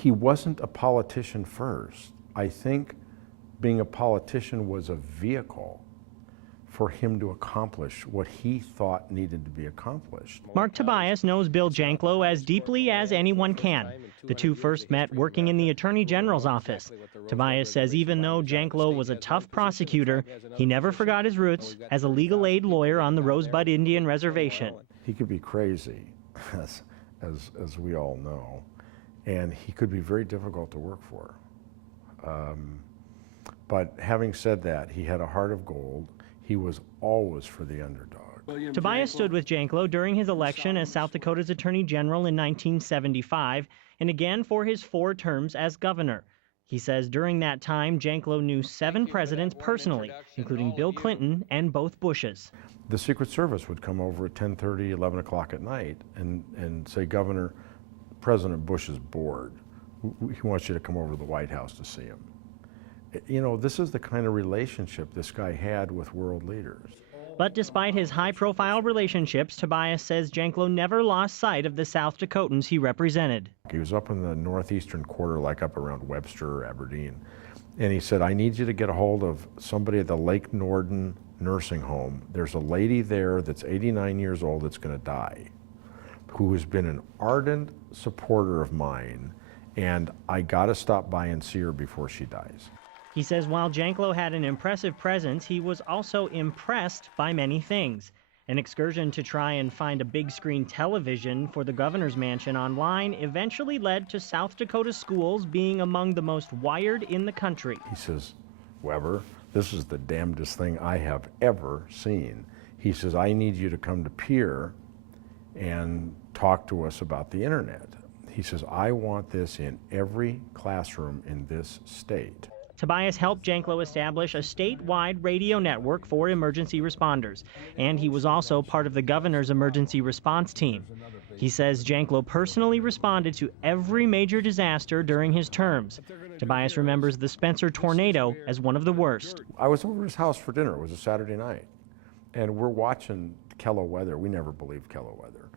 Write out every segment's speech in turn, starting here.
he wasn't a politician first. I think being a politician was a vehicle for him to accomplish what he thought needed to be accomplished. Marc Tobias knows Bill Janklow as deeply as anyone can. The two first met working in the Attorney General's office. Tobias says even though Janklow was a tough prosecutor, he never forgot his roots as a legal aid lawyer on the Rosebud Indian Reservation. He could be crazy, as we all know, and he could be very difficult to work for. But having said that, he had a heart of gold. He was always for the underdog. Tobias stood with Janklow during his election as South Dakota's Attorney General in 1975, and again for his 4 terms as governor. He says during that time, Janklow knew 7 presidents personally, including Bill Clinton and both Bushes. The Secret Service would come over at 10:30, 11 o'clock at night and say, Governor, President Bush is bored. He wants you to come over to the White House to see him. You know, this is the kind of relationship this guy had with world leaders. But despite his high-profile relationships, Tobias says Janklow never lost sight of the South Dakotans he represented. He was up in the northeastern quarter, like up around Webster or Aberdeen, and he said, I need you to get a hold of somebody at the Lake Norden nursing home. There's a lady there that's 89 years old that's going to die, who has been an ardent supporter of mine, and I got to stop by and see her before she dies. He says while Janklow had an impressive presence, he was also impressed by many things. An excursion to try and find a big screen television for the governor's mansion online eventually led to South Dakota schools being among the most wired in the country. He says, Weber, this is the damnedest thing I have ever seen. He says, I need you to come to Pierre and talk to us about the internet. He says, I want this in every classroom in this state. Tobias helped Janklow establish a statewide radio network for emergency responders, and he was also part of the governor's emergency response team. He says Janklow personally responded to every major disaster during his terms. Tobias remembers the Spencer tornado as one of the worst. I was over at his house for dinner. It was a Saturday night, and we're watching Kello weather. We never believed Kello weather.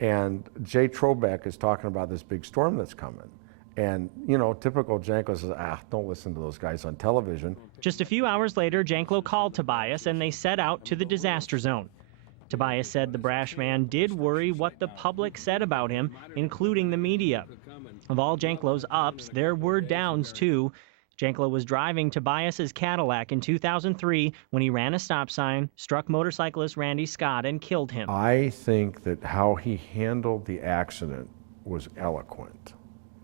And Jay Trobeck is talking about this big storm that's coming. And, you know, typical Janklow says, don't listen to those guys on television. Just a few hours later, Janklow called Tobias and they set out to the disaster zone. Tobias said the brash man did worry what the public said about him, including the media. Of all Janklow's ups, there were downs too. Janklow was driving Tobias's Cadillac in 2003 when he ran a stop sign, struck motorcyclist Randy Scott, and killed him. I think that how he handled the accident was eloquent.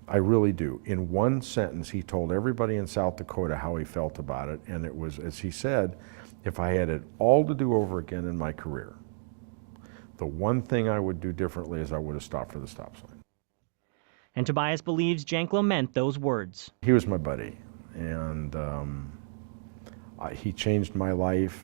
I really do. In one sentence, he told everybody in South Dakota how he felt about it, and it was, as he said, if I had it all to do over again in my career, the one thing I would do differently is I would have stopped for the stop sign. And Tobias believes Janklow meant those words. He was my buddy, and he changed my life.